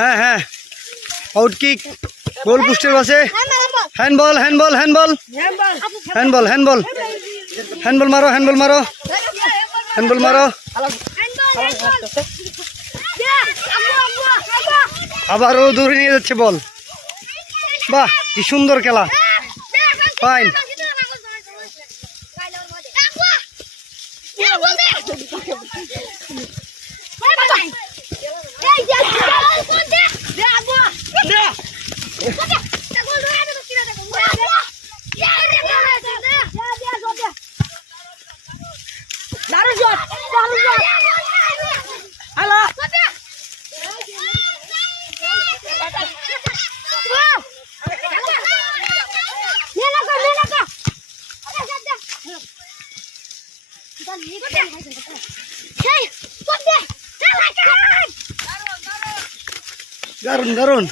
হ্যাঁ হ্যাঁ out kick goal পোস্টের পাশে handball handball handball handball handball handball মারো হ্যান্ডবল মারো হ্যান্ডবল মারো আবারও দূরে নিয়ে যাচ্ছে বল বাহ কি সুন্দর খেলা ফাইন দারুন দারুন